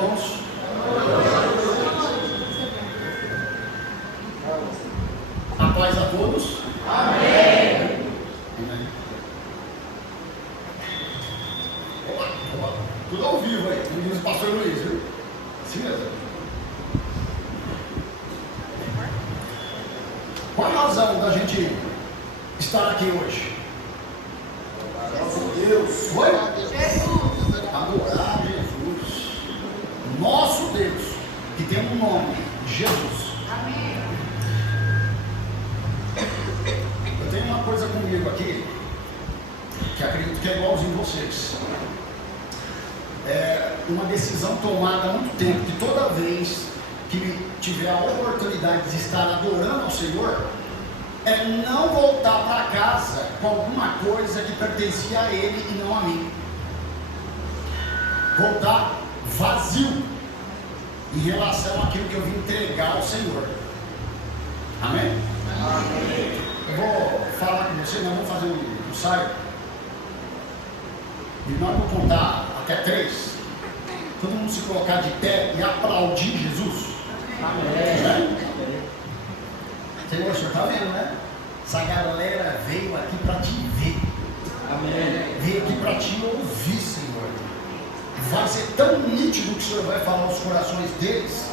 irmãos? A paz a todos. Amém. Olá. Tudo ao vivo aí, como diz o pastor Luiz, viu? Assim mesmo. Qual a razão da gente estar aqui hoje? Deus. Foi? Jesus. Adorar Jesus. Nosso Deus, que tem um nome, Jesus. Amém. Eu tenho uma coisa comigo aqui, que acredito que é igualzinho vocês. É uma decisão tomada há muito tempo, que toda vez que tiver a oportunidade de estar adorando ao Senhor, é não voltar para casa com alguma coisa que pertencia a Ele e não a mim. Voltar vazio em relação àquilo que eu vim entregar ao Senhor. Amém? Amém. Eu vou falar com você, nós vamos fazer um ensaio. E nós vamos contar até 3. Todo mundo se colocar de pé e aplaudir Jesus. Amém. Senhor, o senhor está vendo, né? Essa galera veio aqui para te ver. Amém. Veio aqui para te ouvir, Senhor. Vai ser tão nítido que o Senhor vai falar aos corações deles,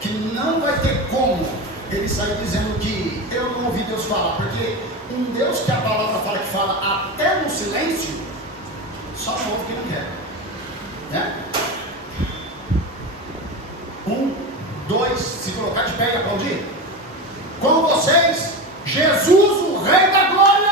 que não vai ter como ele sair dizendo que eu não ouvi Deus falar, porque um Deus que a palavra fala que fala até no silêncio, só não ouve quem não quer, né? 1, 2, se colocar de pé e aplaudir. Com vocês, Jesus, o Rei da Glória!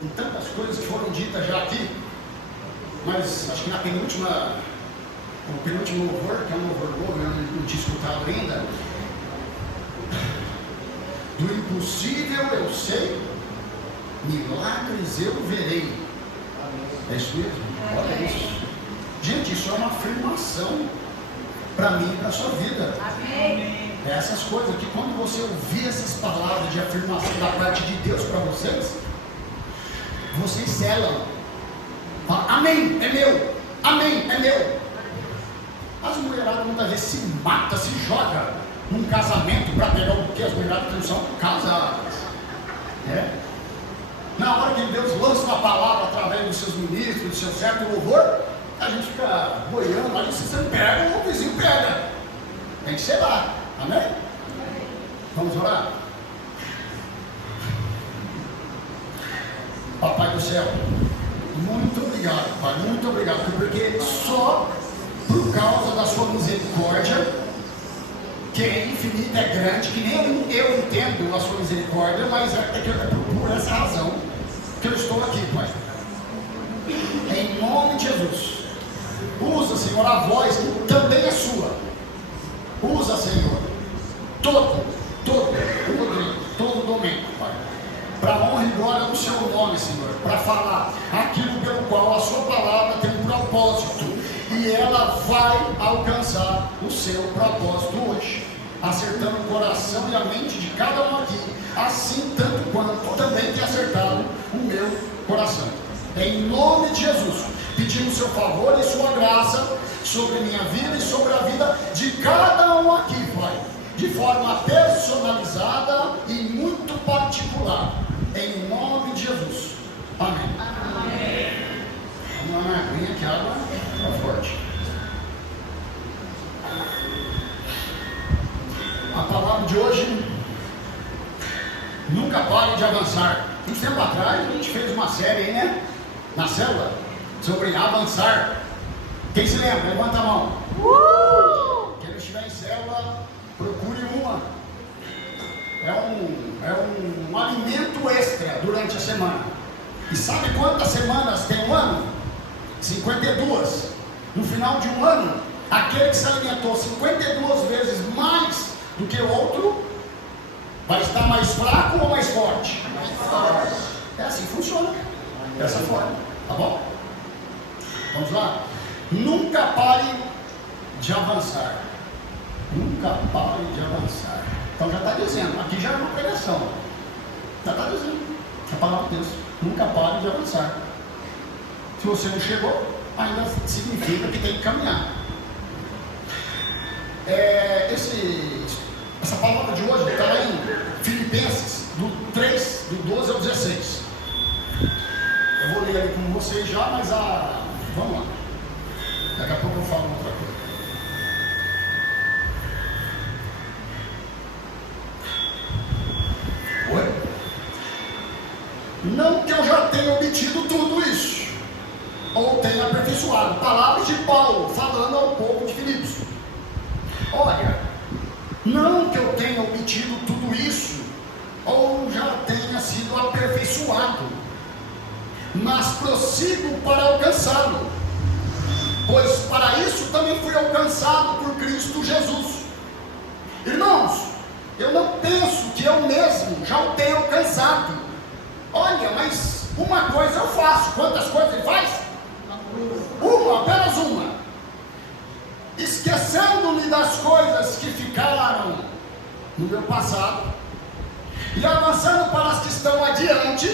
Em tantas coisas que foram ditas já aqui, mas acho que na o penúltimo louvor, que é um louvor novo, eu não tinha escutado ainda. Do impossível eu sei, milagres eu verei. É isso mesmo? Olha isso. Gente, isso é uma afirmação para mim e para a sua vida. Amém. É essas coisas que quando você ouvir essas palavras de afirmação da parte de Deus para vocês selam. Fala, amém, é meu. Amém, é meu. As mulheradas muitas vezes se mata, se joga num casamento para pegar o que as mulheradas não são casadas. Na hora que Deus lança uma palavra através dos seus ministros, do seu certo louvor, a gente fica boiando ali, se você não pega, o vizinho pega. Tem que ser lá. Amém? Vamos orar? Papai do céu, muito obrigado, Pai, muito obrigado, porque só por causa da sua misericórdia, que é infinita, é grande, que nem eu entendo a sua misericórdia, mas é por essa razão que eu estou aqui, Pai. Em nome de Jesus, usa, Senhor, a voz que também é sua. Usa, Senhor, todo domínio, Pai, para a honra e glória do seu nome, Senhor, para falar aquilo pelo qual a sua palavra tem um propósito, e ela vai alcançar o seu propósito hoje, acertando o coração e a mente de cada um aqui, assim tanto quanto também tem acertado o meu coração. Em nome de Jesus, pedimos seu favor e sua graça sobre minha vida e sobre a vida de cada um aqui, Pai, de forma personalizada e muito particular, em nome de Jesus. Amém. Amém. Uma aguinha que a água está forte. A palavra de hoje: nunca pare de avançar. Uns tempo atrás a gente fez uma série aí, né? Na célula, sobre avançar. Quem se lembra? Levanta a mão. Quem estiver em célula, procure uma. É um alimento extra durante a semana. E sabe quantas semanas tem um ano? 52. No final de um ano, aquele que se alimentou 52 vezes mais do que o outro, vai estar mais fraco ou mais forte? Mais forte. É assim que funciona. Dessa forma. Tá bom? Vamos lá? Nunca pare de avançar. Nunca pare de avançar. Então já está dizendo. Aqui já é uma pregação. Já está dizendo. A palavra de Deus. Nunca pare de avançar. Se você não chegou, ainda significa que tem que caminhar. Essa palavra de hoje está lá em Filipenses, do 3, do 12 ao 16. Eu vou ler ali com vocês já, mas vamos lá. Daqui a pouco eu falo outra coisa. Oi? Não que eu já tenha obtido tudo isso, ou tenha aperfeiçoado. Palavras de Paulo, falando ao povo de Filipos. Olha, não que eu tenha obtido tudo isso, ou já tenha sido aperfeiçoado, mas prossigo para alcançá-lo, pois para isso também fui alcançado por Cristo Jesus. Irmãos, eu não penso que eu mesmo já o tenha alcançado. Olha, mas uma coisa eu faço. Quantas coisas ele faz? Uma, apenas uma. Esquecendo-me das coisas que ficaram no meu passado e avançando para as que estão adiante,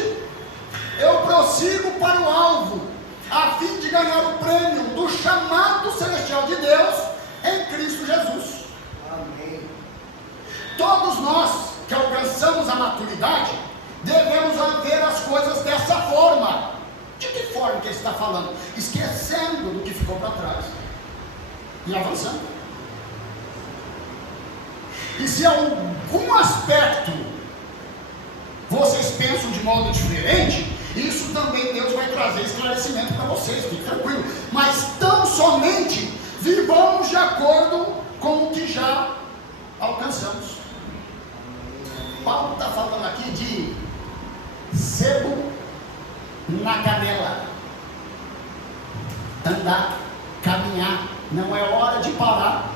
eu prossigo para o alvo, a fim de ganhar o prêmio do chamado celestial de Deus em Cristo Jesus. Amém. Todos nós que alcançamos a maturidade devemos ver as coisas dessa forma. De que forma que ele está falando? Esquecendo do que ficou para trás e avançando. E se algum aspecto vocês pensam de modo diferente, isso também Deus vai trazer esclarecimento para vocês, fique tranquilo. Mas tão somente vivamos de acordo com o que já alcançamos. Paulo está falando aqui de sebo na canela. Andar, caminhar, não é hora de parar.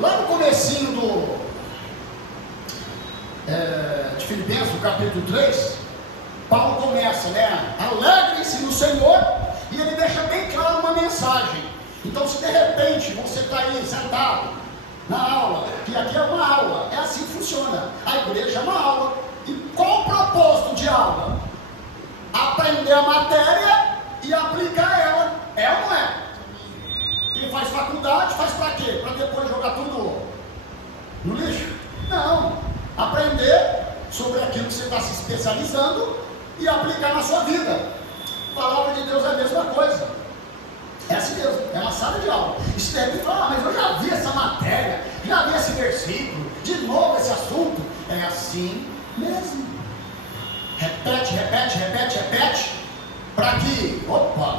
Lá no comecinho de Filipenses, no capítulo 3, Paulo começa, né? Alegrem-se no Senhor, e ele deixa bem claro uma mensagem. Então, se de repente você está aí sentado na aula, que aqui é uma aula, é assim que funciona. A igreja é uma aula. E qual o propósito de aula? Aprender a matéria e aplicar ela. É ou não é? Quem faz faculdade faz para quê? Para depois jogar tudo no lixo? Não. Aprender sobre aquilo que você está se especializando e aplicar na sua vida. A palavra de Deus é a mesma coisa. É assim mesmo, é uma sala de aula. E se deve falar, mas eu já vi essa matéria, já vi esse versículo, de novo esse assunto. É assim mesmo. Repete, repete, repete, repete, para que,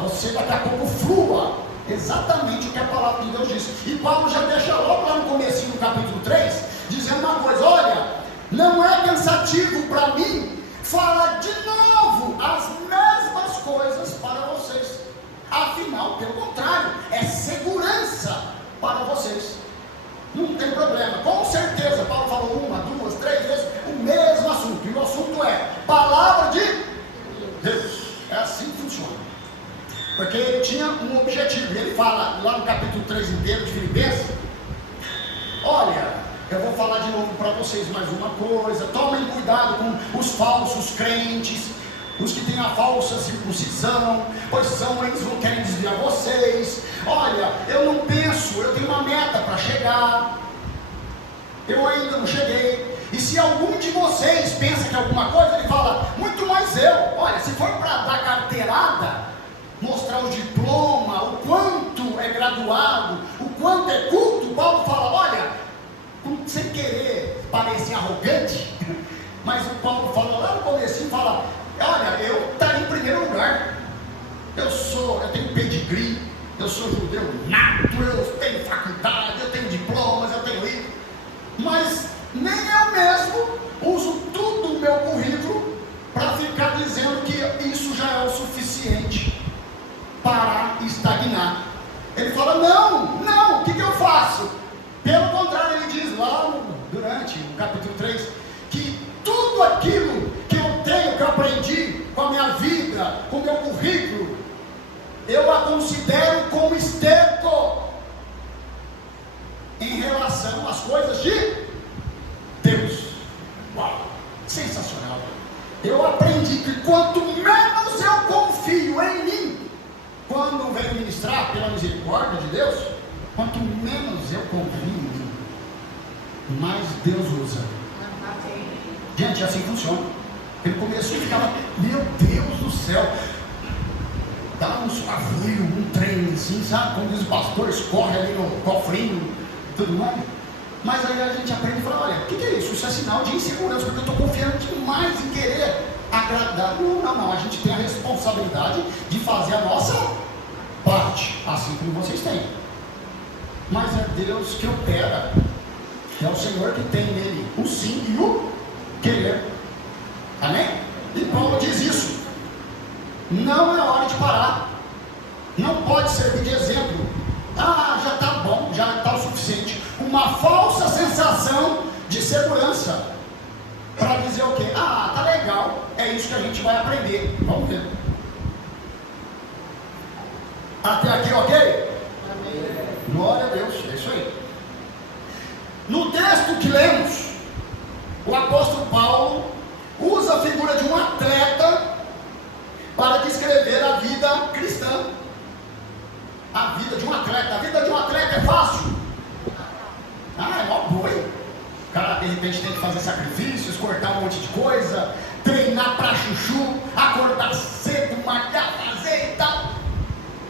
você daqui a pouco flua exatamente o que a palavra de Deus diz. E Paulo já deixa logo lá no comecinho do capítulo 3, dizendo uma coisa: olha, não é cansativo para mim falar de novo as mesmas coisas para vocês. Afinal, pelo contrário, é segurança para vocês. Não tem problema. Com certeza, Paulo falou 1, 2, 3 vezes o mesmo assunto. E o assunto é palavra de Deus. É assim que funciona. Porque ele tinha um objetivo. Ele fala lá no capítulo 3 inteiro de Filipenses: olha, eu vou falar de novo para vocês mais uma coisa. Tomem cuidado com os falsos crentes, os que têm a falsa circuncisão, pois são eles que querem desviar vocês. Olha, eu não penso, eu tenho uma meta para chegar, eu ainda não cheguei. E se algum de vocês pensa que é alguma coisa, ele fala, muito mais eu. Olha, se for para dar carteirada, mostrar o diploma, o quanto é graduado, o quanto é culto, Paulo fala, olha, sem querer parecer arrogante, Mas o Paulo fala lá no começo, fala, olha, eu estaria em primeiro lugar. Eu tenho pedigree, eu sou judeu nato, eu tenho faculdade, eu tenho diplomas, eu tenho isso. Mas nem eu mesmo uso tudo o meu currículo para ficar dizendo que isso já é o suficiente para estagnar. Ele fala, não, o que eu faço? Pelo contrário, ele diz lá durante o capítulo 3, que tudo aquilo que eu tenho, que eu aprendi com a minha vida, com o meu currículo, eu a considero como esterco em relação às coisas de Deus. Uau, sensacional. Eu aprendi que quanto menos eu confio em mim, quando venho ministrar pela misericórdia de Deus, quanto menos eu confio em mim, mais Deus usa. Gente, assim funciona. Ele começou e ficava, meu Deus do céu, dá um suavio, um trem assim, sabe? Como diz os pastores, corre ali no cofrinho, tudo mais. Mas aí a gente aprende e fala, olha, o que é isso? Isso é sinal de insegurança, porque eu estou confiando demais em querer agradar. Não, a gente tem a responsabilidade de fazer a nossa parte, assim como vocês têm. Mas é Deus que opera, é o Senhor que tem nele o sim e o querer. Amém? E Paulo diz isso. Não é hora de parar. Não pode servir de exemplo. Já está bom, já está o suficiente. Uma falsa sensação de segurança para dizer o quê? Tá legal, é isso que a gente vai aprender. Vamos ver. Até aqui, ok? Amém. Glória a Deus, é isso aí. No texto que lemos, o apóstolo Paulo usa a figura de um atleta para descrever a vida cristã. A vida de um atleta. A vida de um atleta é fácil? É mó boi. O cara de repente tem que fazer sacrifícios, cortar um monte de coisa, treinar pra chuchu, acordar cedo, malhar, fazer e tal.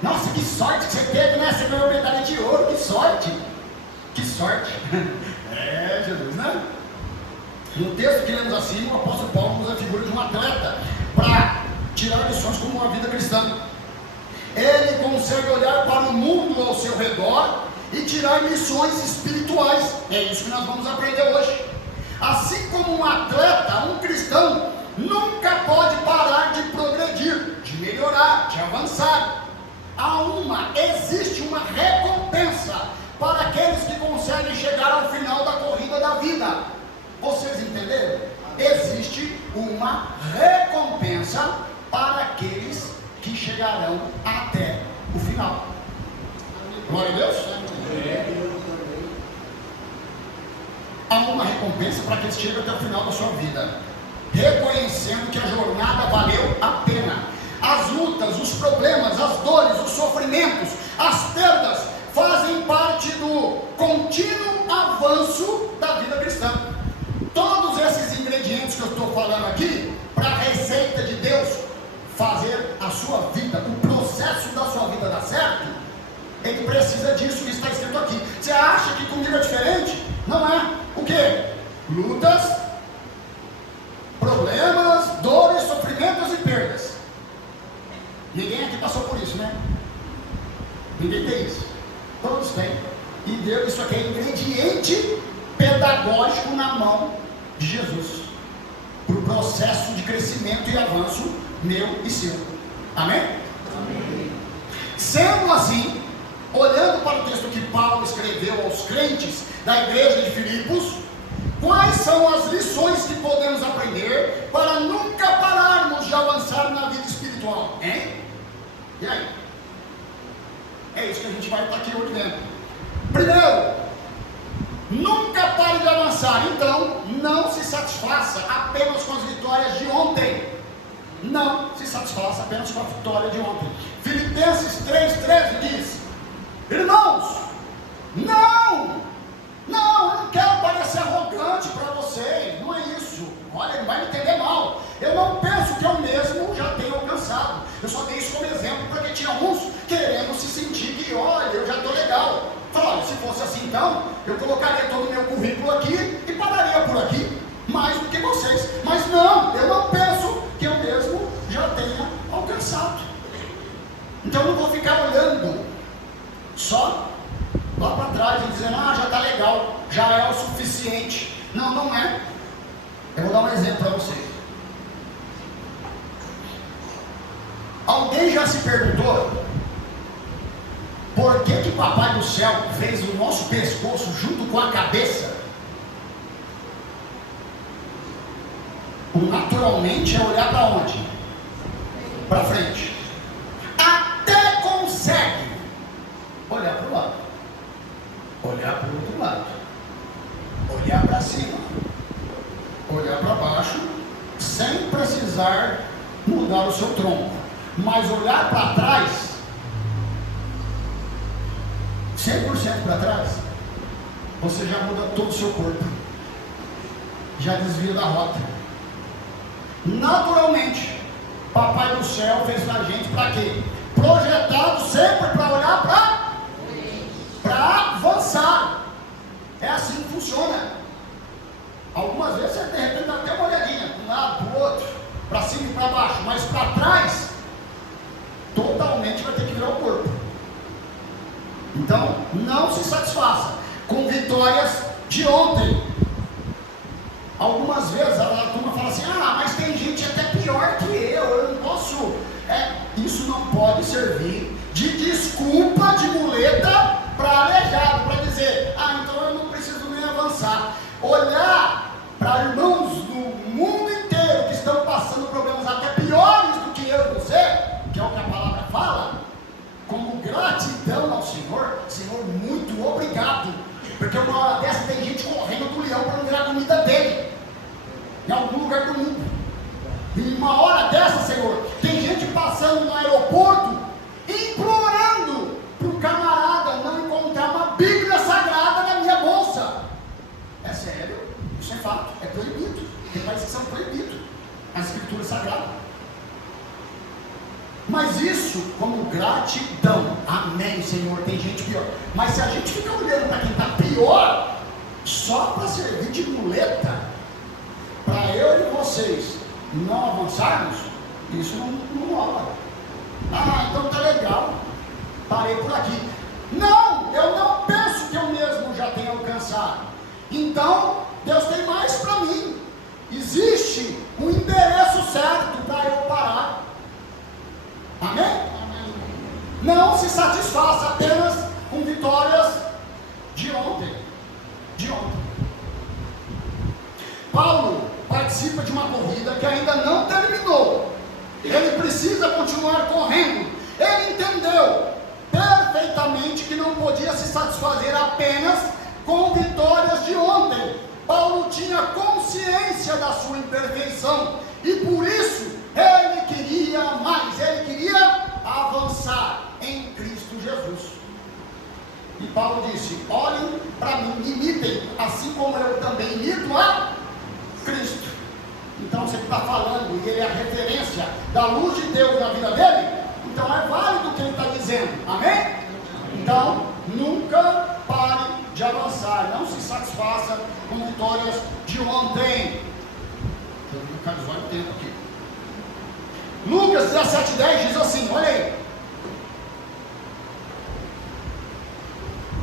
Nossa, que sorte que você teve, né? Você ganhou medalha de ouro, que sorte. Que sorte. Jesus, né? No texto que lemos acima, o apóstolo Paulo usa a figura de um atleta para tirar lições como uma vida cristã. Ele consegue olhar para o mundo ao seu redor e tirar lições espirituais. É isso que nós vamos aprender hoje. Assim como um atleta, um cristão, nunca pode parar de progredir, de melhorar, de avançar. Existe uma recompensa para aqueles que conseguem chegar ao final da corrida da vida. Vocês entenderam? Existe uma recompensa para aqueles que chegarão até o final. Glória a Deus. Há uma recompensa para aqueles que chegam até o final da sua vida, reconhecendo que a jornada valeu a pena. As lutas, os problemas, as dores, os sofrimentos, as perdas fazem parte do contínuo avanço da vida cristã. Todos esses ingredientes que eu estou falando aqui, para a receita de Deus fazer a sua vida, o processo da sua vida dar certo, ele precisa disso que está escrito aqui. Você acha que comigo é diferente? Não é. O que? Lutas, problemas, dores, sofrimentos e perdas. Ninguém aqui passou por isso, né? Ninguém tem isso. Todos têm. E Deus, isso aqui é ingrediente pedagógico na mão de Jesus, para o processo de crescimento e avanço meu e seu. Amém? Amém. Sendo assim, olhando para o texto que Paulo escreveu aos crentes da igreja de Filipos, quais são as lições que podemos aprender para nunca pararmos de avançar na vida espiritual? Hein? E aí? É isso que a gente vai estar aqui hoje vendo. Primeiro, nunca pare de avançar. Então, não se satisfaça apenas com as vitórias de ontem. Não se satisfaça apenas com a vitória de ontem. Filipenses 3,13 diz: irmãos, eu não quero parecer arrogante para vocês, não é isso. Olha, não vai me entender mal. Eu não penso que eu mesmo já tenho alcançado. Eu só dei isso como exemplo porque tinha uns querendo se sentir que, olha, eu já estou legal. Falei, olha, se fosse assim então, eu colocaria todo o meu currículo aqui e pararia por aqui. mais do que vocês. Mas não, eu não penso que eu mesmo já tenha alcançado. Então eu não vou ficar olhando só lá para trás e dizendo, já está legal, já é o suficiente. Não, não é. Eu vou dar um exemplo para vocês. Alguém já se perguntou por que o Papai do Céu fez o nosso pescoço junto com a cabeça? O naturalmente é olhar para onde? Para frente. Até consegue olhar para o lado, olhar para o outro lado, olhar para cima, olhar para baixo, sem precisar mudar o seu tronco. Mas olhar para trás, 100% para trás, você já muda todo o seu corpo, já desvia da rota. Naturalmente, Papai do Céu fez a gente para quê? Projetado sempre para olhar para avançar. É assim que funciona. Algumas vezes você de repente dá até uma olhadinha para um lado, para o outro, para cima e para baixo, mas para trás totalmente vai ter que virar o corpo. Então não se satisfaça com vitórias de ontem. Algumas vezes a turma fala assim, mas tem gente até pior que eu não posso. Isso não pode servir de desculpa, de muleta para aleijado, para dizer, então eu não preciso nem avançar. Olhar para irmãos do mundo inteiro que estão passando problemas até piores do que eu e você, que é o que a palavra fala, como gratidão ao Senhor, muito obrigado, porque uma hora dessa tem gente correndo do leão para não virar comida dele, em algum lugar do mundo. E uma hora dessa, Senhor, tem gente passando no aeroporto, implorando para o camarada não encontrar uma Bíblia Sagrada na minha bolsa. É sério? Isso é fato, é proibido. Tem países que são proibidos a Escritura Sagrada. Mas isso como gratidão. Amém, Senhor, tem gente pior. Mas se a gente fica olhando para quem está pior, só para servir de muleta, para eu e vocês não avançarmos, isso não rola. Então tá legal, parei por aqui. Não, eu não penso que eu mesmo já tenho alcançado. Então, Deus tem mais para mim. Existe um endereço certo para eu parar. Amém? Não se satisfaça apenas com vitórias de ontem. Paulo participa de uma corrida que ainda não terminou. Ele precisa continuar correndo. Ele entendeu perfeitamente que não podia se satisfazer apenas com vitórias de ontem. Paulo tinha consciência da sua imperfeição e por isso ele queria mais, ele queria avançar em Cristo Jesus. E Paulo disse, olhem para mim, imitem, assim como eu também imito a Cristo. Então você está falando e ele é a referência da luz de Deus na vida dele, então é válido o que ele está dizendo, amém? Então nunca pare de avançar, não se satisfaça com vitórias de ontem. Deixa eu localizar o tempo aqui. Lucas 17:10 diz assim, olha aí.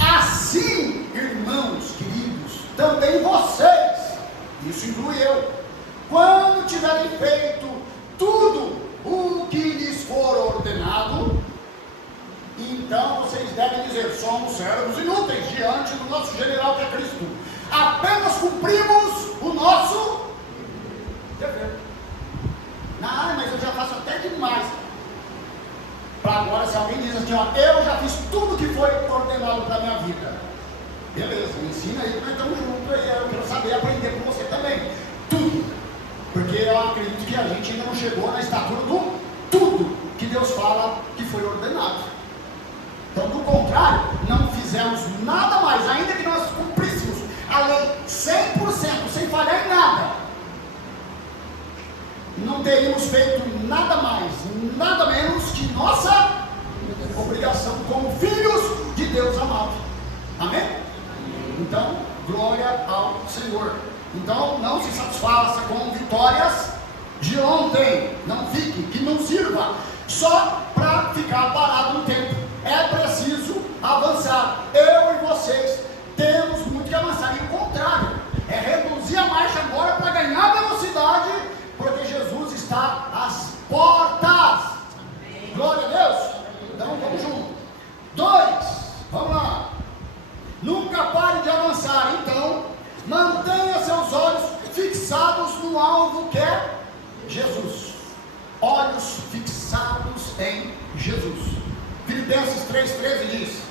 Assim, irmãos queridos, também vocês, isso inclui eu, quando tiverem feito tudo o que lhes for ordenado, então vocês devem dizer, somos servos inúteis diante do nosso general que é Cristo, apenas cumprimos o nosso dever. Mas eu já faço até demais. Para agora, se alguém diz assim, eu já fiz tudo que foi ordenado para a minha vida, beleza, me ensina aí, nós estamos juntos aí, eu quero saber, aprender com você também, tudo, porque eu acredito que a gente ainda não chegou na estatura do tudo que Deus fala que foi ordenado. Então, do contrário, não fizemos nada mais, ainda que nós cumpríssemos a lei 100%, sem falhar em nada, não teríamos feito nada mais, nada menos que nossa obrigação como filhos de Deus amado. Amém? Então, glória ao Senhor. Então não se satisfaça com vitórias de ontem. Não fique, que não sirva só para ficar parado no tempo. É preciso avançar. Eu e vocês temos muito que avançar. E o contrário, é reduzir a marcha agora para ganhar velocidade, porque Jesus está às portas. Glória a Deus. Então vamos junto. 2, vamos lá. Nunca pare de avançar. Então mantenha seus olhos fixados no alvo que é Jesus. Olhos fixados em Jesus. Filipenses 3,13 diz: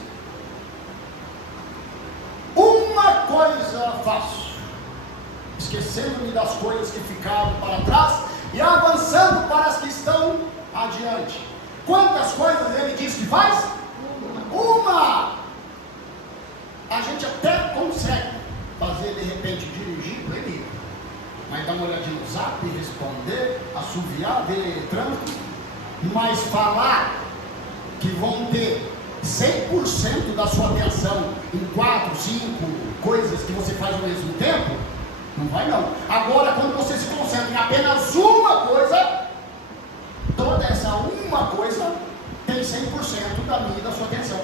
uma coisa faço, esquecendo-me das coisas que ficaram para trás e avançando para as que estão adiante. Quantas coisas ele diz que faz? Uma. A gente até consegue fazer, de repente, dirigir, mas dar uma olhadinha no zap, responder, assoviar, ver trânsito, mas falar que vão ter 100% da sua atenção em 4, 5 coisas que você faz ao mesmo tempo, não vai não. Agora, quando você se concentra em apenas uma coisa, toda essa uma coisa tem 100% da minha e da sua atenção.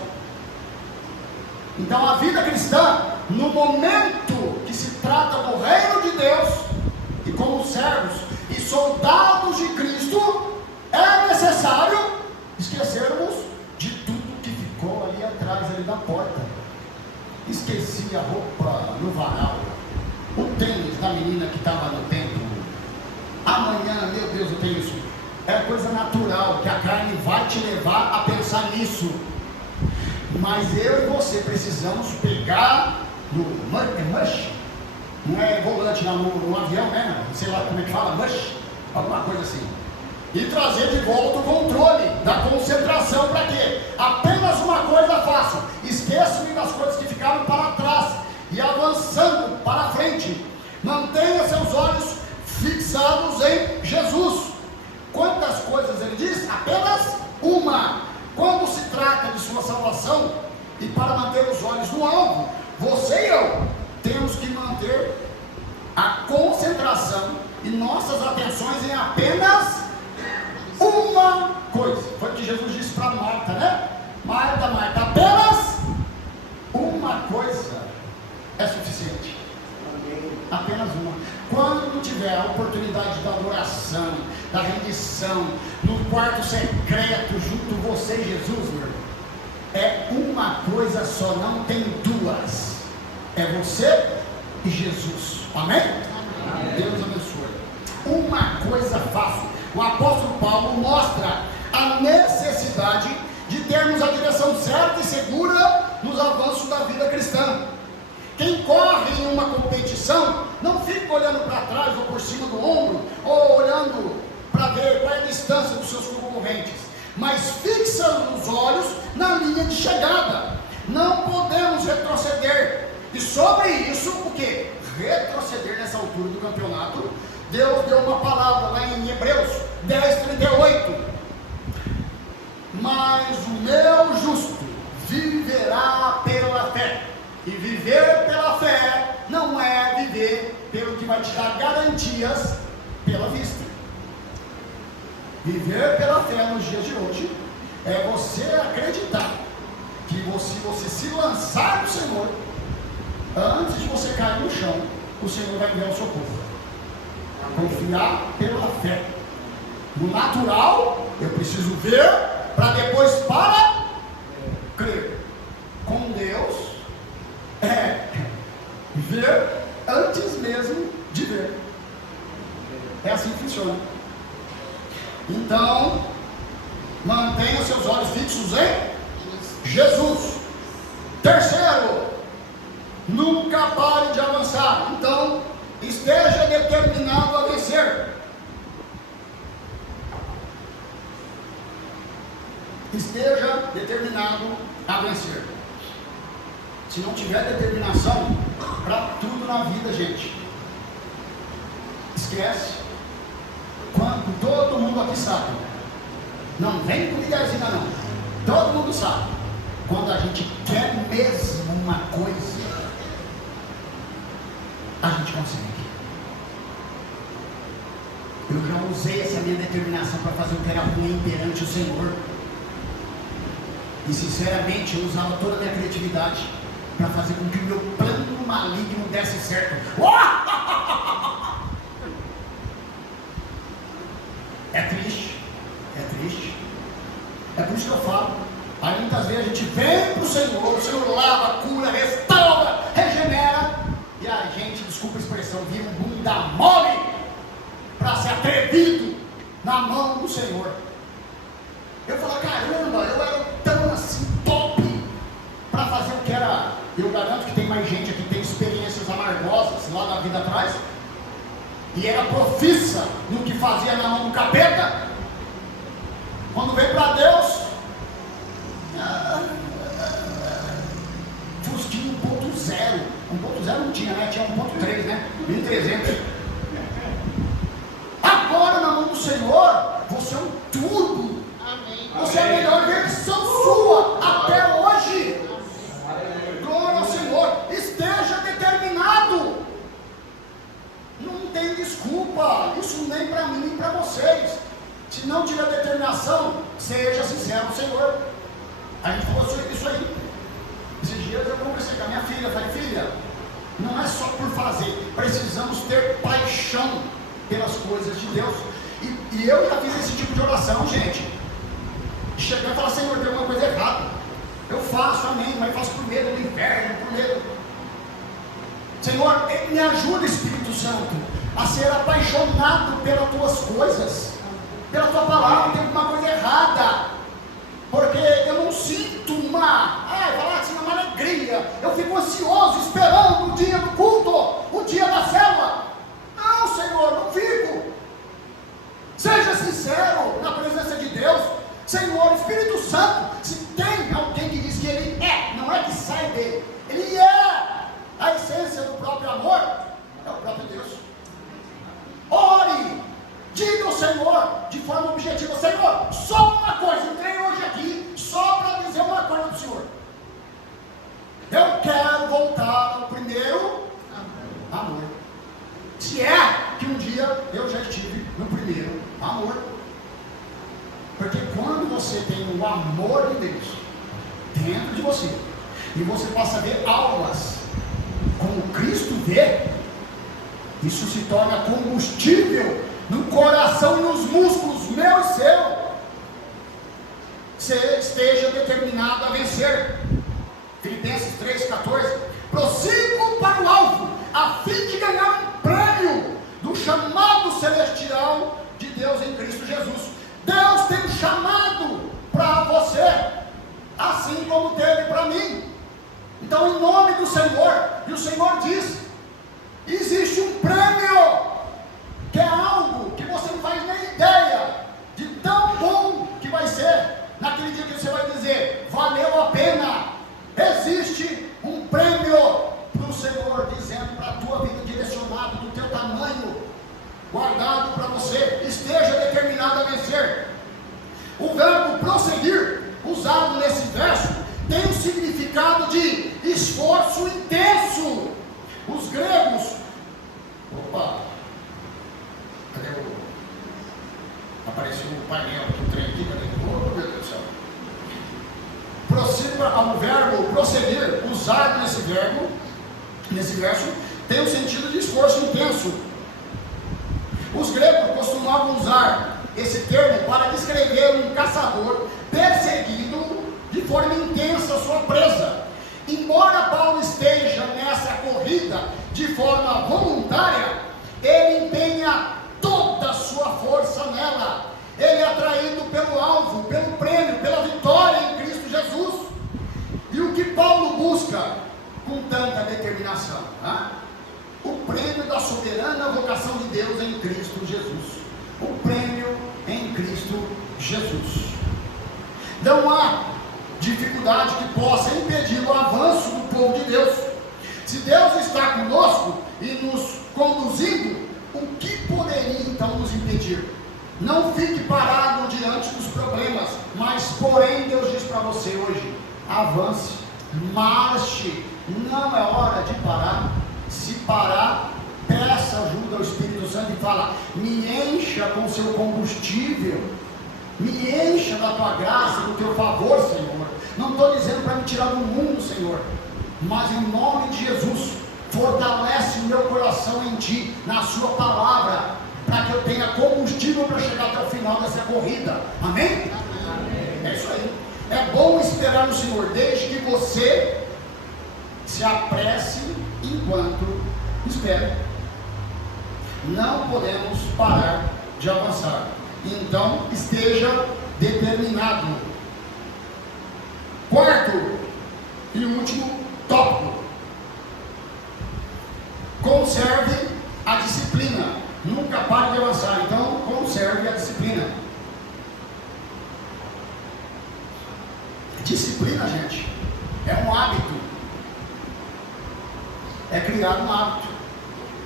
Então a vida cristã, no momento que se trata do reino de Deus, e como servos e soldados de Cristo, é necessário esquecermos de tudo que ficou ali atrás, ali da porta. Esqueci a roupa no varal, o tênis da menina que estava no templo. Amanhã, meu Deus, eu tenho isso. É coisa natural, que a carne vai te levar a pensar nisso. Mas eu e você precisamos pegar no mush, não é volante não, no avião, né? Sei lá como é que fala, mush, alguma coisa assim. E trazer de volta o controle da concentração. Para quê? Apenas uma coisa faço: esqueço-me das coisas que ficaram para trás e avançando para frente. Mantenha seus olhos fixados em Jesus. Quantas coisas ele diz? Apenas uma. Quando se trata de sua salvação e para manter os olhos no alvo, você e eu temos que manter a concentração e nossas atenções em apenas uma coisa. Foi o que Jesus disse para Marta, né? Marta, Marta, apenas uma coisa é suficiente. Apenas uma. Quando tiver a oportunidade da adoração, da rendição, no quarto secreto junto você e Jesus, meu irmão, é uma coisa só, não tem duas. É você e Jesus. Amém? Amém. Deus abençoe. Uma coisa fácil. O apóstolo Paulo mostra a necessidade de termos a direção certa e segura nos avanços da vida cristã. Quem corre em uma competição não fica olhando para trás ou por cima do ombro, ou olhando para ver qual é a distância dos seus concorrentes, mas fixa os olhos na linha de chegada. Não podemos retroceder. E sobre isso, o que? Retroceder nessa altura do campeonato. Deus deu uma palavra lá em Hebreus 10:38. Mas o meu justo viverá pela fé. E viver pela fé não é viver pelo que vai te dar garantias pela vista. Viver pela fé nos dias de hoje é você acreditar que se você se lançar no Senhor, antes de você cair no chão, o Senhor vai enviar o socorro. Confiar pela fé. No natural, eu preciso ver para depois para crer. Com Deus, ver antes mesmo de ver. É assim que funciona. Então, mantenha seus olhos fixos em Jesus. Terceiro, nunca pare de avançar. Então, esteja determinado a vencer. Esteja determinado a vencer. Se não tiver determinação para tudo na vida, gente, esquece. Quando todo mundo aqui sabe, não vem com ligarzinha não, todo mundo sabe, quando a gente quer mesmo uma coisa, a gente consegue. usei essa minha determinação para fazer o que era ruim perante o Senhor. E sinceramente eu usava toda a minha criatividade para fazer com que o meu plano maligno desse certo. É triste, é triste. É por isso que eu falo. Aí muitas vezes a gente vem para o Senhor lava, cura, restaura, regenera, e a gente, desculpa a expressão, vira um bunda mole para ser atrevido na mão do Senhor. Eu falo, caramba, eu era tão assim top para fazer o que era. Eu garanto que tem mais gente aqui que tem experiências amargosas lá na vida atrás, e era profissa no que fazia na mão do capeta. Quando veio para Deus, Fusquinha 1.0. 1.0 não tinha, né? Tinha 1.3, né? 1300. Agora na mão do Senhor, você é um turbo. Amém. Você é a melhor versão sua até hoje. Glória ao Senhor. Esteja determinado. Não tem desculpa. Isso nem para mim nem para vocês. Se não tiver determinação, seja sincero, Senhor. A gente falou sobre isso aí. Esses dias eu conversei com a minha filha. Falei, filha, não é só por fazer. Precisamos ter paixão pelas coisas de Deus. E eu já fiz esse tipo de oração, gente. Chegar e falar, Senhor, tem alguma coisa errada. Eu faço, amém, mas faço por medo do inferno, por medo. Senhor, me ajuda, Espírito Santo, a ser apaixonado pelas tuas coisas, pela tua palavra. Tem alguma coisa errada, porque eu não sinto uma alegria. Eu fico ansioso, esperando o dia do culto, o dia da célula. Não, Senhor, não fico. Seja sincero na presença de Deus. Senhor, Espírito Santo, se tem alguém que diz que Ele é, não é que sai dele, Ele é a essência do próprio amor, é o próprio Deus. Ore, diga ao Senhor de forma objetiva, Senhor, só uma coisa, entrei hoje aqui só para dizer uma coisa para o Senhor. Eu quero voltar ao primeiro amor. Se é que um dia eu já estive no primeiro amor. Porque quando você tem o amor de Deus dentro de você, e você passa a ver almas como Cristo vê, isso se torna combustível no coração e nos músculos, meu e seu. Você esteja determinado a vencer. Filipenses 3,14. Prossigo para o alvo, a fim de ganhar um prêmio do chamado celestial de Deus em Cristo Jesus. Deus tem um chamado para você, assim como teve para mim. Então, em nome do Senhor, e o Senhor diz, existe um prêmio, que é algo que você não faz nem ideia de tão bom que vai ser, naquele dia que você vai dizer, valeu a pena. Existe um prêmio para o Senhor, dizendo para a tua vida, direcionado do teu tamanho, guardado para você. Esteja determinado a vencer. O verbo prosseguir, usado nesse verso, tem o significado de esforço intenso. Os gregos, cadê apareceu o painel do trem aqui, cadê? Oh, meu Deus do céu. Prossiga ao verbo prosseguir, usado nesse verso, tem o sentido de esforço intenso. Os gregos costumavam usar esse termo para descrever um caçador perseguido de forma intensa a sua presa. Embora Paulo esteja nessa corrida de forma voluntária, ele empenha toda a sua força nela. Ele é atraído pelo alvo, pelo prêmio, pela vitória em Cristo Jesus. E o que Paulo busca com tanta determinação? O prêmio da soberana vocação de Deus em Cristo Jesus. O prêmio em Cristo Jesus. Não há dificuldade que possa impedir o avanço do povo de Deus. Se Deus está conosco e nos conduzindo, o que poderia então nos impedir? Não fique parado diante dos problemas, mas porém Deus diz para você hoje, avance, marche, não é hora de parar. Se parar, peça ajuda ao Espírito Santo e fala: me encha com o seu combustível, me encha da tua graça, do teu favor, Senhor. Não estou dizendo para me tirar do mundo, Senhor, mas em nome de Jesus, fortalece o meu coração em ti, na sua palavra, para que eu tenha combustível para chegar até o final dessa corrida. Amém? É isso aí. É bom esperar no Senhor, desde que você se apresse enquanto espera. Não podemos parar de avançar. Então, esteja determinado. Quarto e último tópico: conserve a disciplina. Nunca pare de avançar. Então, conserve a disciplina. Disciplina, gente, é um hábito. É criar um hábito.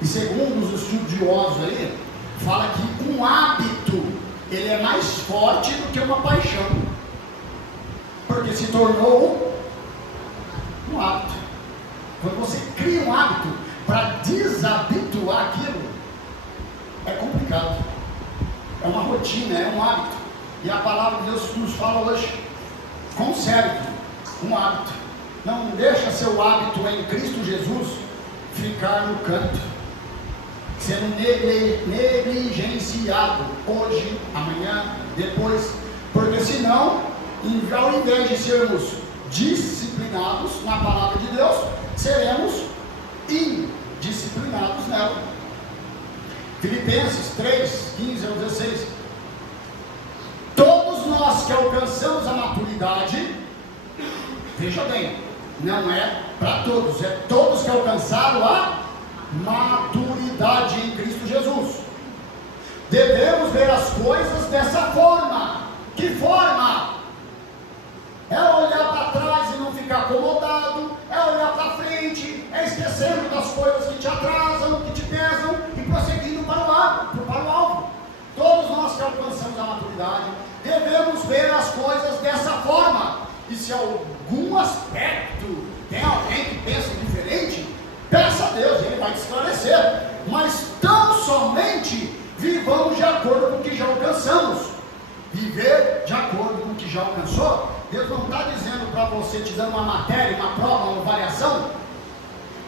E segundo os estudiosos aí, fala que um hábito, ele é mais forte do que uma paixão, porque se tornou um hábito. Quando você cria um hábito, para desabituar aquilo, é complicado. É uma rotina, é um hábito. E a palavra de Deus nos fala hoje: conserve um hábito. Não deixa seu hábito em Cristo Jesus ficar no canto, sendo negligenciado hoje, amanhã, depois, porque senão, ao invés de sermos disciplinados na palavra de Deus, seremos indisciplinados nela. Filipenses 3, 15 ao 16. Todos nós que alcançamos a maturidade, veja bem, não é para todos, é todos que alcançaram a maturidade em Cristo Jesus. Devemos ver as coisas dessa forma. Que forma? É olhar para trás e não ficar acomodado, é olhar para frente, é esquecendo das coisas que te atrasam, que te pesam, e prosseguindo para o alvo. Todos nós que alcançamos a maturidade, devemos ver as coisas dessa forma. E se algum aspecto tem alguém que pensa diferente, peça a Deus, Ele vai te esclarecer. Mas tão somente vivamos de acordo com o que já alcançamos. Viver de acordo com o que já alcançou. Deus não está dizendo para você, te dando uma matéria, uma prova, uma avaliação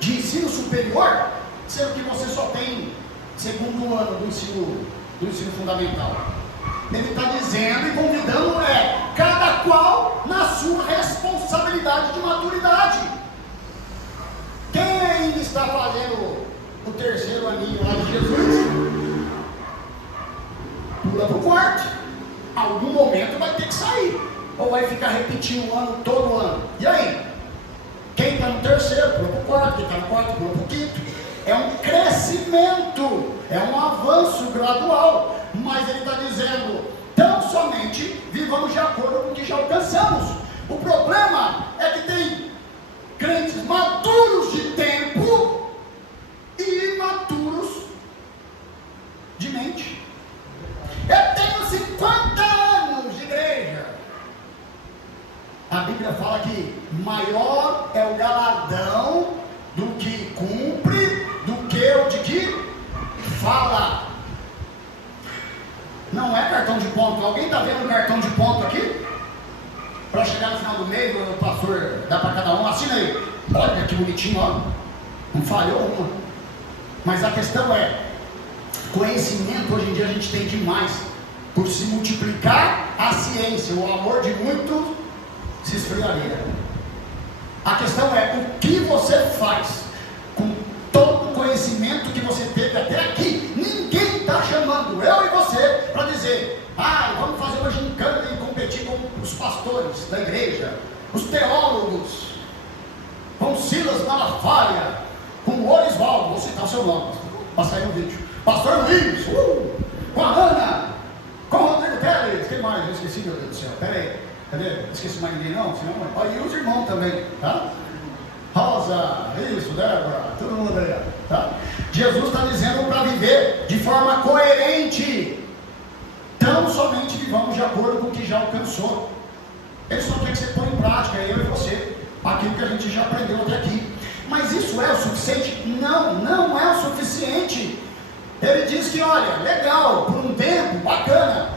de ensino superior, sendo que você só tem segundo ano do ensino fundamental. Ele está dizendo e convidando cada qual na sua responsabilidade de maturidade. Quem ainda está fazendo o terceiro aninho lá de Jesus, pula para o quarto. Algum momento vai ter que sair, ou vai ficar repetindo o ano, todo ano. E aí? Quem está no terceiro, pula para o quarto. Quem está no quarto, pula para o quinto. É um crescimento, é um avanço gradual. Mas ele está dizendo, tão somente vivamos de acordo com o que já alcançamos. O problema é que tem crentes maduros de tempo e imaturos de mente. Eu tenho 50 anos de igreja. A Bíblia fala que maior é o galardão do que cumpre, do que o de que fala. Não é cartão de ponto. Alguém está vendo um cartão de ponto aqui? Para chegar no final do mês, o pastor dá para cada um, assina aí. Olha que bonitinho, ó. Não falhou uma. Mas a questão é, conhecimento hoje em dia a gente tem demais. Por se multiplicar a ciência, o amor de muitos se esfriaria. A questão é, o que você faz com todo o conhecimento que você teve até aqui? Ninguém está chamando eu e você para dizer, vamos fazer uma gincana e competir com os pastores da igreja, os teólogos, com Silas Malafaia, com o Orisvaldo, vou citar o seu nome, para sair no vídeo, pastor Luiz, com a Ana, com o Rodrigo Teles, quem mais? Eu esqueci, meu Deus do céu, peraí, cadê? Esqueci mais ninguém não? Senão, e os irmãos também, tá? Rosa, isso, Débora, todo mundo aí, tá? Jesus está dizendo para viver de forma coerente. Tão somente vivamos de acordo com o que já alcançou. Ele só quer que você põe em prática, eu e você, aquilo que a gente já aprendeu até aqui. Mas isso é o suficiente? Não, não é o suficiente. Ele diz que, olha, legal, por um tempo, bacana,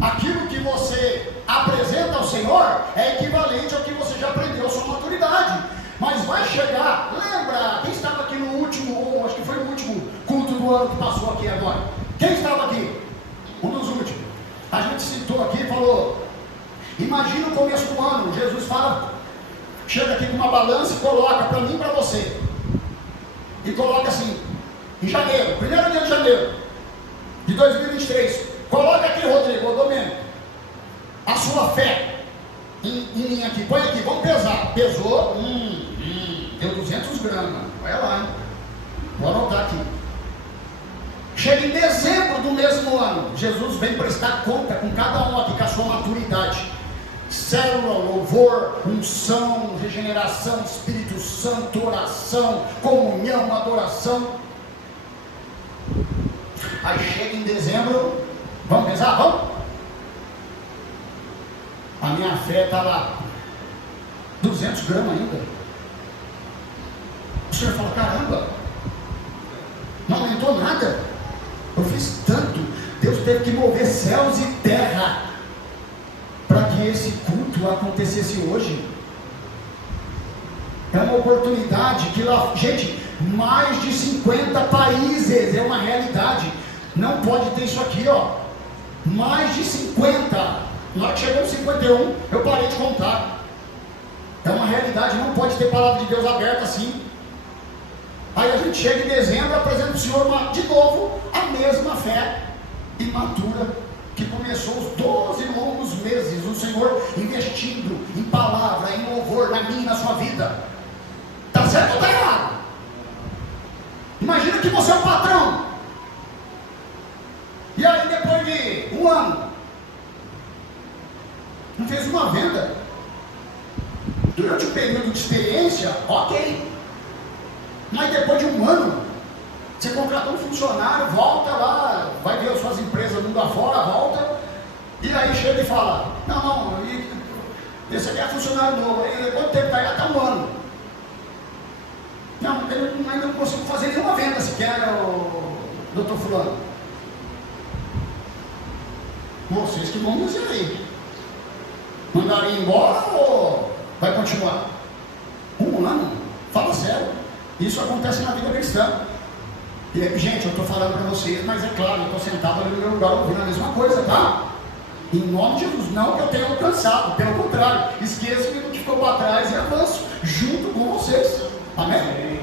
aquilo que você apresenta ao Senhor é equivalente ao que você já aprendeu, a sua maturidade. Mas vai chegar, lembra, quem estava aqui no último, ou acho que foi no último culto do ano que passou aqui agora? Quem estava aqui? Um dos últimos. A gente citou aqui e falou, imagina o começo do ano, Jesus fala, chega aqui com uma balança e coloca para mim e para você. E coloca assim, em janeiro, primeiro dia de janeiro de 2023, coloca aqui, Rodrigo, ou Domênico, a sua fé em mim aqui, põe aqui, vamos pesar. Pesou, deu 200 gramas, vai lá, hein? Vou anotar aqui. Chega em dezembro do mesmo ano, Jesus vem prestar conta com cada um aqui, com a sua maturidade. Célula, louvor, unção, regeneração, Espírito Santo, oração, comunhão, adoração. Aí chega em dezembro, vamos pesar? Vamos? A minha fé está lá, 200 gramas ainda. O senhor fala, caramba, não aumentou nada. Eu fiz tanto, Deus teve que mover céus e terra para que esse culto acontecesse hoje. É uma oportunidade que lá, gente, mais de 50 países, é uma realidade. Não pode ter isso aqui, ó. Mais de 50. Na hora que chegou 51, eu parei de contar. É uma realidade, não pode ter palavra de Deus aberta assim. Aí a gente chega em dezembro, apresenta o Senhor de novo a mesma fé imatura que começou os 12 longos meses, o Senhor investindo em palavra, em louvor, na minha e na sua vida. Está certo ou está errado? Imagina que você é o patrão. E aí depois de um ano, não fez uma venda. Durante o período de experiência, ok. Mas depois de um ano, você contratou um funcionário, volta lá, vai ver as suas empresas mundo afora, volta, e aí chega e fala, não, esse aqui é funcionário novo, aí quanto tempo vai? Até um ano. Não, eu ainda não consigo fazer nenhuma venda sequer, o doutor fulano. Vocês que vão dizer aí. Mandaram ir embora ou vai continuar? Um ano? Fala sério. Isso acontece na vida cristã. E, gente, eu estou falando para vocês, mas é claro, eu estou sentado ali no meu lugar ouvindo a mesma coisa, tá? Em nome de Jesus, não que eu tenha alcançado, pelo contrário, esqueço-me do que ficou para trás e avanço junto com vocês. Amém?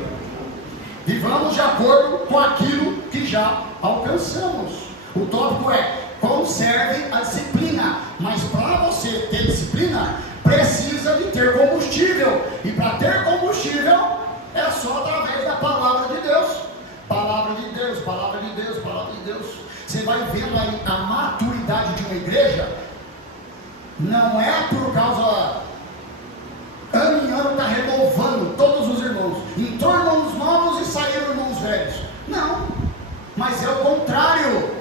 Vivamos de acordo com aquilo que já alcançamos. O tópico é: conserve a disciplina. Mas para você ter disciplina, precisa de ter combustível. E para ter combustível, é só através da palavra de Deus. Palavra de Deus, palavra de Deus, palavra de Deus. Você vai vendo aí a maturidade de uma igreja. Não é por causa, ano em ano está renovando todos os irmãos. Entrou irmãos novos e saíram irmãos velhos. Não, mas é o contrário.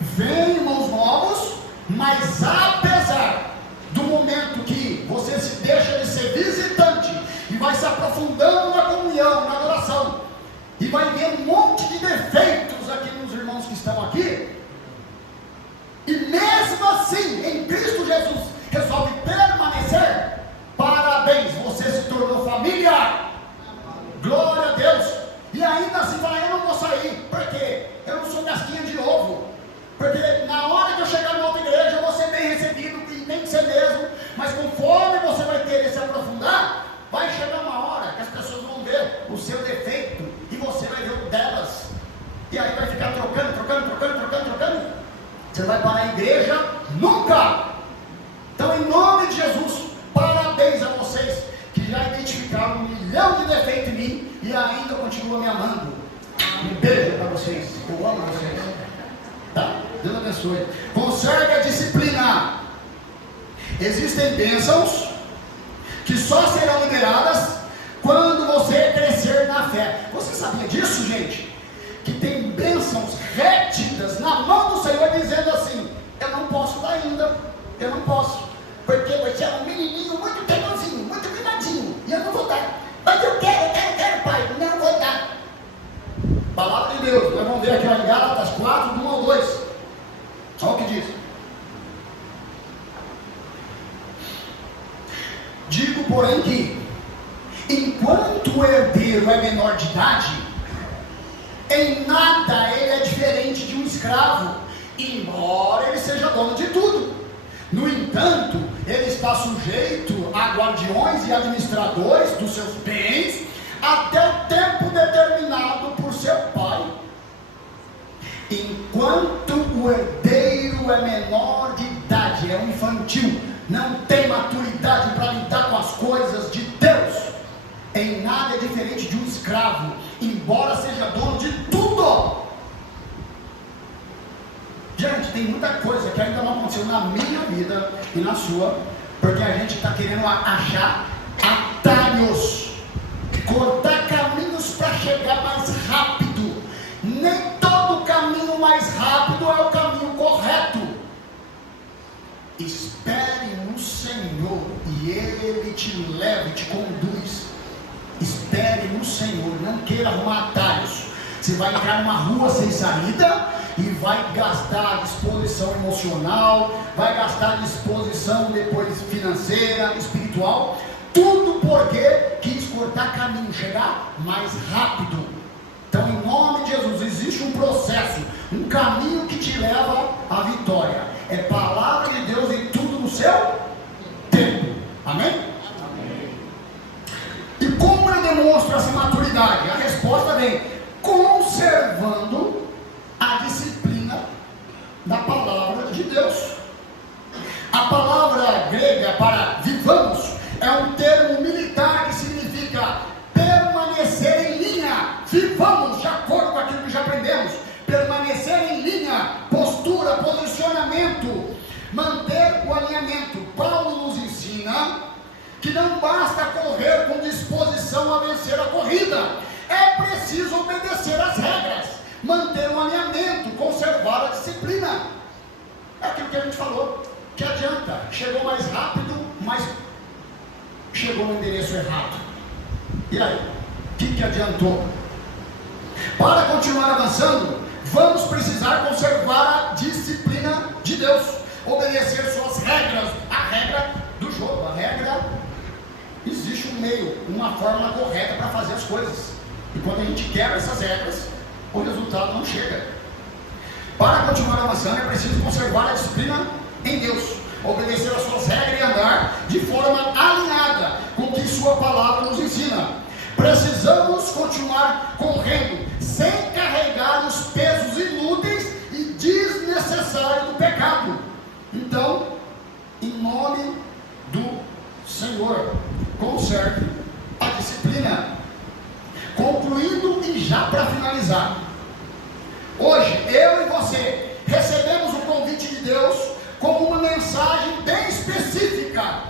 Vem irmãos novos, mas apesar do momento que você se deixa de ser visitante e vai se aprofundando na comunhão, na adoração, e vai ver um monte de defeitos aqui nos irmãos que estão aqui, e mesmo assim, em Cristo Jesus, resolve permanecer, parabéns, você se tornou família, glória a Deus, e ainda assim vai, eu não vou sair, porque eu não sou casquinha de ovo, porque na hora que eu chegar numa outra igreja, eu vou ser bem recebido, e tem que ser mesmo, mas conforme você vai querer se aprofundar, vai chegar uma hora que as pessoas vão ver o seu defeito, e você vai ver o delas, e aí vai ficar trocando. Você vai parar a igreja? Nunca! Então, em nome de Jesus, parabéns a vocês que já identificaram 1 milhão de defeitos em mim e ainda continuam me amando. Um beijo para vocês, eu amo vocês. Tá? Deus abençoe. Conserve a disciplina. Existem bênçãos que só serão liberadas quando você crescer na fé. Você sabia disso, gente? Que tem bênçãos retidas na mão do Senhor, dizendo assim: eu não posso dar ainda, eu não posso, porque você é um menininho muito teimosinho, muito mimadinho, e eu não vou dar, mas eu quero. diz: digo, porém, que enquanto o herdeiro é menor de idade, em nada ele é diferente de um escravo, embora ele seja dono de tudo. No entanto, ele está sujeito a guardiões e administradores dos seus bens, até o tempo determinado por seu pai. Enquanto o herdeiro é menor de idade, é um infantil, não tem maturidade para lidar com as coisas de Deus, em nada é diferente de um escravo, embora seja dono de tudo. Gente, tem muita coisa que ainda não aconteceu na minha vida e na sua, porque a gente está querendo achar atalhos, cortar caminhos para chegar mais rápido. Nem todo caminho mais rápido é o caminho correto. Espere no Senhor e Ele te leva e te conduz. Espere no Senhor, não queira arrumar atalhos. Você vai entrar numa rua sem saída e vai gastar disposição emocional, vai gastar disposição depois financeira, espiritual, tudo porque quis cortar caminho, chegar mais rápido. Então, em nome de Jesus, existe um processo, um caminho que te leva à vitória. É palavra de Deus e tudo no seu tempo. Amém? Amém. E como eu demonstro essa maturidade? A resposta vem conservando a disciplina da palavra de Deus. A palavra grega para vivamos é um termo militar que significa permanecer em linha. Vivamos de acordo com aquilo que já aprendemos. Permanecer em linha, postura, posicionamento, manter o alinhamento. Paulo nos ensina que não basta correr com disposição a vencer a corrida, é preciso obedecer às regras, manter um alinhamento, conservar a disciplina. É aquilo que a gente falou. Que adianta? Chegou mais rápido, mas chegou no endereço errado. E aí? O que adiantou? Para continuar avançando, vamos precisar conservar a disciplina de Deus, obedecer suas regras, a regra do jogo. A regra, existe um meio, uma fórmula correta para fazer as coisas. E quando a gente quebra essas regras, o resultado não chega. Para continuar avançando, é preciso conservar a disciplina em Deus, obedecer as suas regras e andar de forma alinhada com o que sua palavra nos ensina. Precisamos continuar correndo, sem carregar os pesos inúteis e desnecessários do pecado. Então, em nome do Senhor, conserve a disciplina. Concluindo e já para finalizar, hoje eu e você recebemos o convite de Deus com uma mensagem bem específica: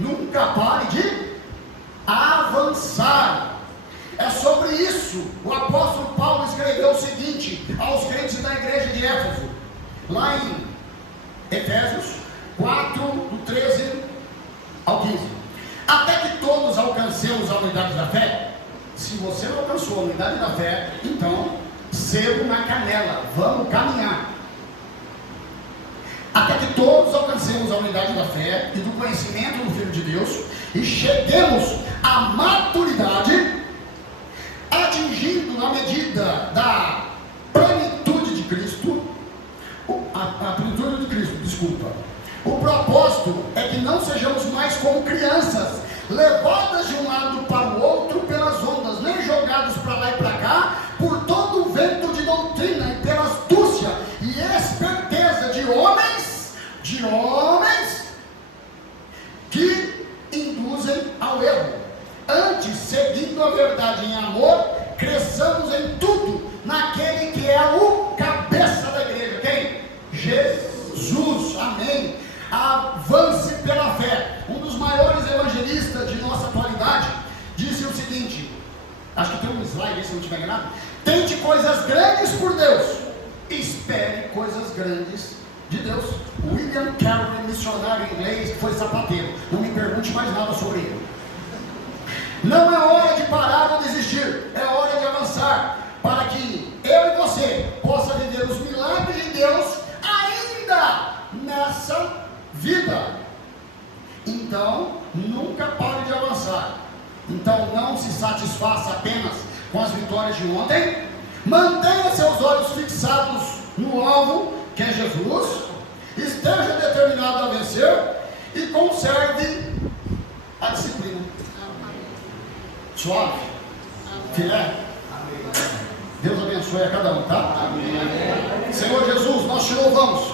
nunca pare de avançar. É sobre isso o apóstolo Paulo escreveu o seguinte aos crentes da igreja de Éfeso, lá em Efésios 4, do 13 ao 15: até que todos alcancemos a unidade da fé. Se você não alcançou a unidade da fé, então sebo na canela, vamos caminhar. Até que todos alcancemos a unidade da fé e do conhecimento do Filho de Deus e cheguemos à maturidade, atingindo na medida da plenitude de Cristo, a plenitude de Cristo, desculpa. O propósito é que não sejamos mais como crianças, levadas de um lado para o outro pelas ondas, nem jogados para lá e para cá, por todo o vento de doutrina e pela astúcia e esperteza de homens que induzem ao erro. Antes, seguindo a verdade em amor, cresçamos em tudo naquele que é o cabeça da igreja. Quem? Jesus. Amém. Avance pela fé. Um dos maiores evangelistas de nossa atualidade disse o seguinte, acho que tem um slide aí se não estiver enganado: tente coisas grandes por Deus, espere coisas grandes de Deus. William Carey, missionário inglês, que foi sapateiro, não me pergunte mais nada sobre ele. Não é hora de parar ou desistir, é hora de avançar, para que eu e você possa viver os milagres de Deus, ainda nessa vida. Então, nunca pare de avançar. Então, não se satisfaça apenas com as vitórias de ontem. Mantenha seus olhos fixados no alvo, que é Jesus. Esteja determinado a vencer e conserve a disciplina. Suave? Filé? Deus abençoe a cada um, tá? Amém. Senhor Jesus, nós te louvamos.